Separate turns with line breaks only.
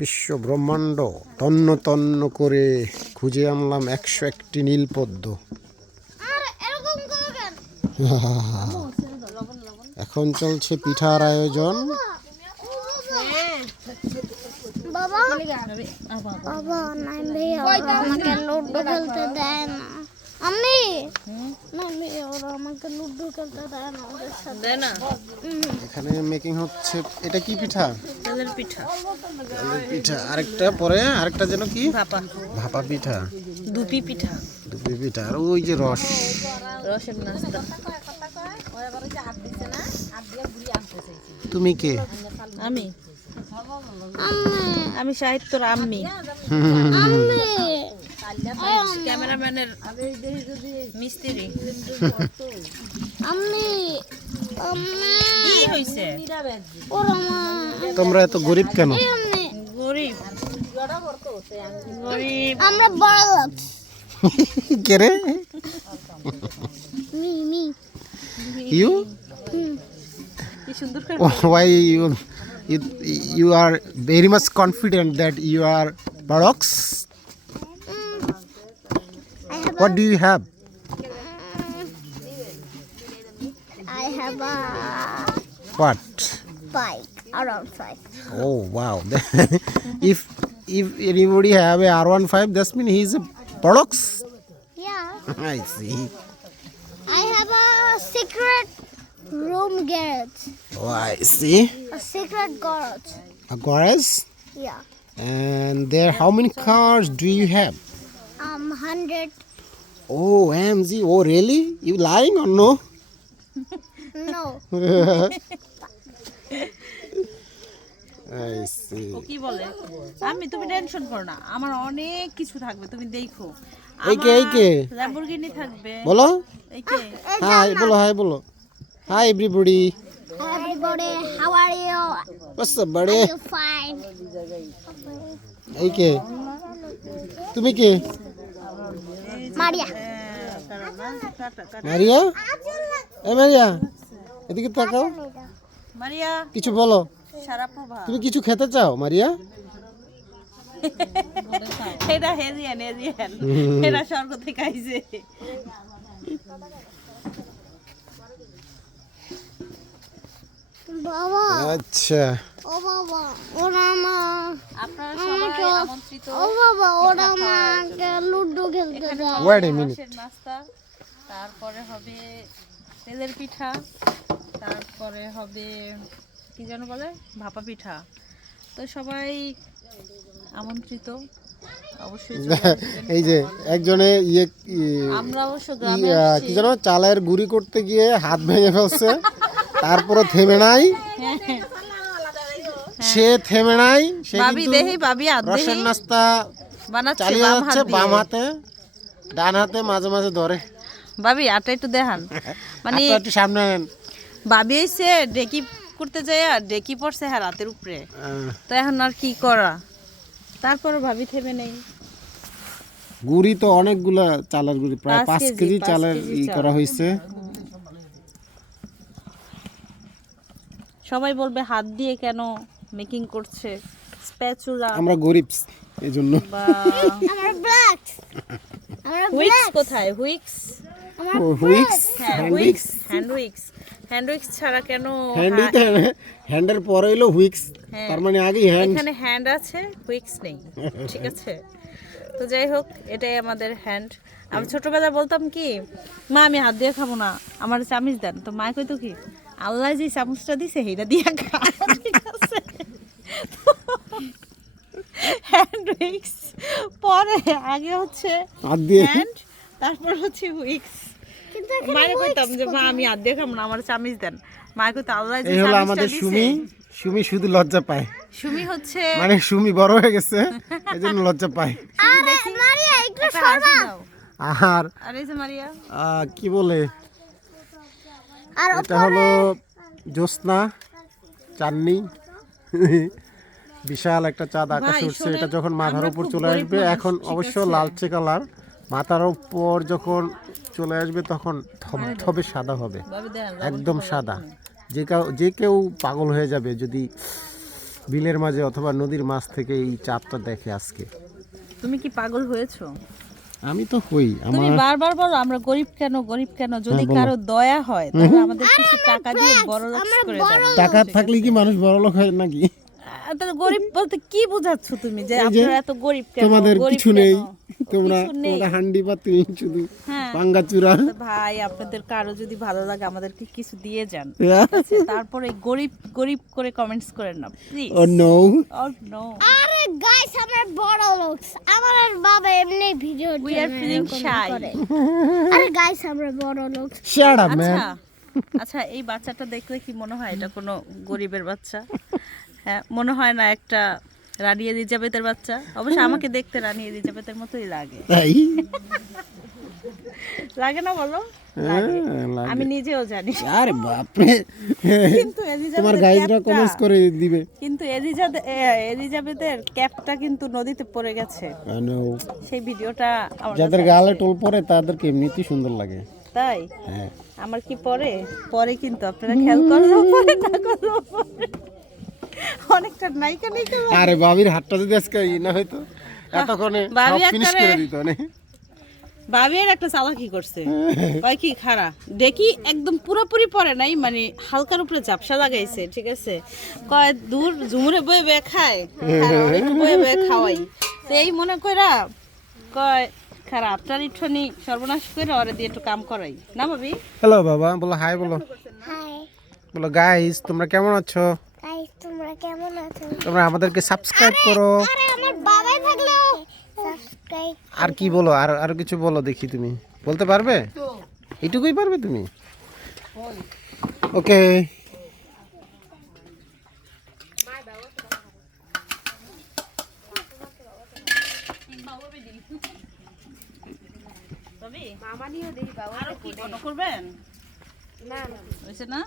বিশ্ব ব্রহ্মাণ্ড তন্ন তন্ন করে খুঁজে আনলাম একশো একটি নীলপদ্ম।
আর এরকম করবেন?
এখন চলছে পিঠার আয়োজন।
বাবা আমাকে লুডো খেলতে দেয় না। আমি? না ভাইয়া ওরা আমাকে লুডো খেলতে দেয় না ওদের
দেয় না?
এখানে মেকিং হচ্ছে এটা কি পিঠা?
তেলের পিঠা।
তেলের পিঠা। আরেকটা পরে আরেকটা যেন কি?
ভাপা।
ভাপা পিঠা।
দুপি পিঠা।
দুপি পিঠা। আর ওই যে রস।
রসের নাস্তা।
তুমি কে?
আমি। আমি সাহিত্যর আম্মি।
আম্মি।
ক্যামেরাম্যানের মিস্ত্রি।
আম্মি আম্মি।
কি হইছে?
ওরা মা
তোমরা এত গরিব কেন?
গরিব। গরিব।
আমরা বড় লোক।
কে রে?
Me me.
ইউ?
কি সুন্দর করে
why you, you you are very much confident that you are Barox? What do you have?
I have a
What?
bike around five.
Oh wow! if if anybody have a R15, that means he is a Barox.
Yeah.
I see.
I have a secret room garage.
Oh, I see.
A secret garage.
A garage.
Yeah.
And there, how many cars do you have?
Um, hundred.
Oh, MZ. Oh, really? You lying or no?
No.
I see.
ও কি বলে আমি তুমি tension করো না আমার অনেক কিছু থাকবে তুমি দেখো
এই কে, এই কে?
ল্যাম্বরগিনি থাকবে
বলো
এই কে
হাই বলো হাই বলো hi everybody
Everybody, how are you?
আপ বাড়ি
You fine?
এই কে তুমি কে
Maria.
মারিয়া? এ মারিয়া এদিকে তাকাও।
মারিয়া
কিছু বলো। তুমি কিছু খেতে চাও মারিয়া?
এটা হেজিয়ান হেজিয়ান। এটা স্বর্গ থেকে আইছে।
বাবা।
আচ্ছা।
ও বাবা ওরা মা
আপনারা সবাই আমন্ত্রিত।
ও বাবা ওরা লুডো খেলতে দেয়
ওয়েট এ মিনিট
নাস্তা। তারপরে হবে তেলের পিঠা তারপরে হবে কি যেন বলে ভাপা পিঠা। তো সবাই আমন্ত্রিত। অবশ্যই
এই যে একজনে ইয়ে
আমরা অবশ্য।
কি জানো চালের গুড়ি করতে গিয়ে হাত ভেঙে ফেলছে। তারপরে থেমে নাই। সে থেমে নাই। সে রসের নাস্তা চালিয়ে যাচ্ছে বাম হাতে ডান হাতে মাঝে মাঝে ধরে।
ভাবি আটা একটু দেখান। মানে
একটু সামনে
ভাবি হইছে ডেকি করতে যায় আর ডেকি পড়ছে হ্যাঁ রাতের উপরে। তো এখন আর কি করা? তারপর ভাবি থেমে নেই।
গুড়ি তো অনেকগুলা চালের গুড়ি প্রায়
পাঁচ কেজি,
চালের ই করা হয়েছে
সবাই বলবে হাত দিয়ে কেন মেকিং করছে? স্প্যাচুলা।
আমরা গরিব এই জন্য
বা
আমার ব্ল্যাক আমার
হুইক্স কোথায়? হুইক্স
হুইক্স
হ্যাঁ
হ্যান্ড
হুইক্স হ্যান্ড হুইক্স হ্যান্ড হুইক্স ছাড়া কেন
হ্যান্ডই হ্যান্ডের পরে এলো হুইক্স
হ্যাঁ।
তার মানে আগেই হ্যান্ড
এখানে হ্যান্ড আছে হুইক্স নেই ঠিক আছে। তো যাই হোক এটাই আমাদের হ্যান্ড আমি ছোটবেলায় বলতাম কি মা আমি হাত দিয়ে খাব না আমার চামিচ দেন। তো মা কইতো কি আল্লাহ যে চামচটা দিছে সেইটা দিয়ে খা। ঠিক আছে। হ্যান্ড হুইক্স পরে আগে হচ্ছে
হাত দিয়ে?
হ্যান্ড তারপর হচ্ছে
কিন্তু
মায়ের কইতাম যে মা আমি দিয়ে খাব না আমার চামিচ দেন। মা কইতো আল্লাহ যে
এই হলো আমাদের সুমি। সুমি শুধু লজ্জা পায়।
সুমি হচ্ছে
মানে সুমি বড় হয়ে গেছে এই জন্য লজ্জা পায়।
আরে মারিয়া একটু
আর
আর এই যে মারিয়া।
আহ, কি বলে?
আর
এটা হলো জ্যোৎস্না চাননি। বিশাল একটা চাঁদ আকাশে উঠছে এটা যখন মাথার উপর চলে আসবে এখন অবশ্য লালচে কালার। মাথার উপর যখন চলে আসবে তখন থবথবে সাদা হবে। একদম সাদা। যে কেউ যে কেউ পাগল হয়ে যাবে যদি বিলের মাঝে অথবা নদীর মাছ থেকে এই চাঁদটা দেখে আজকে।
তুমি কি পাগল হয়েছো?
আমি তো হই
তুমি বারবার বলো আমরা গরিব কেন গরিব কেন? যদি
বলো।
কারও দয়া হয় তাহলে আমাদের কিছু টাকা দিয়ে বড় লোক করে দেন
টাকা থাকলে কি মানুষ বড় লোক হয় নাকি?
গরিব বলতে কি বোঝাচ্ছ তুমি যে আপনারা এত গরিব কেন?
তোমাদের কিছু নেই তোমরা তোমরা হান্ডি পাতি শুধু
হ্যাঁ।
পাঙ্গা চূড়া
ভাই আপনাদের কারও যদি ভালো লাগে আমাদেরকে কিছু দিয়ে যান। আচ্ছা, তারপরে গরিব গরিব করে কমেন্টস করেন না please
oh no
oh no
আরে গাইস আমরা বড় লোক। আমার আর বাবা এমনি video
we are feeling shy
আরে গাইস আমরা বড় লোক।
শাট আপ ম্যান
আচ্ছা আচ্ছা এই বাচ্চাটা দেখলে কি মনে হয় এটা কোনো গরিবের বাচ্চা? হ্যাঁ মনে হয় না একটা রানী এলিজাবেথের বাচ্চা। অবশ্য আমাকে দেখতে রানী এলিজাবেথের মতোই লাগে।
তাই?
লাগে না বলো?
হ্যাঁ,
আমি নিজেও জানি।
আরে বাপরে।
কিন্তু
তোমার
ক্যাপটা-
কমেন্টস করে দিবে।
কিন্তু এলিজাবেথের ক্যাপটা কিন্তু নদীতে পড়ে গেছে. সেই ভিডিওটা
যাদের গালে। টোল পরে তাদেরকে এমনিতেই সুন্দর লাগে।
তাই?
হ্যাঁ।
আমার কি পরে পরে কিন্তু আপনারা খেয়াল করলেও পরে না করলেও পরে অনেকটা নায়িকা নায়িকা
আরে বাবির হাতটা যদি আজকে ই না হয়তো এতক্ষণে
বাবি
ফিনিশ করে দিত না
একটা চালাকি করছে। ওই কি খারা দেখি একদম পুরোপুরি পরে নাই মানে হালকার উপরে ঝাপসা লাগাইছে ঠিক আছে? কয় দূর ঝুমুরে বয়ে বয়ে খায়। খারা, বয়ে বয়ে খাওয়াই। তো এই মনে কইরা কয় খারাপ আপনার ইঠনি সর্বনাশ করে ওরে দিয়ে একটু কাম করাই। না ভাবি
হ্যালো বাবা বলো হাই বলো।
হাই।
বলো গাইস তোমরা কেমন আছো?
গাইস তোমরা কেমন আছো?
তোমরা আমাদেরকে সাবস্ক্রাইব করো।
আরে আমার বাবাই থাকলেও সাবস্ক্রাইব
আর কি বলো? আর আর কিছু বলো দেখি তুমি। বলতে পারবে? এইটুকুই পারবে তুমি? ওকে
মামা নিয়ে দেখি বাবা আর কি করবেন না। হয়েছে না?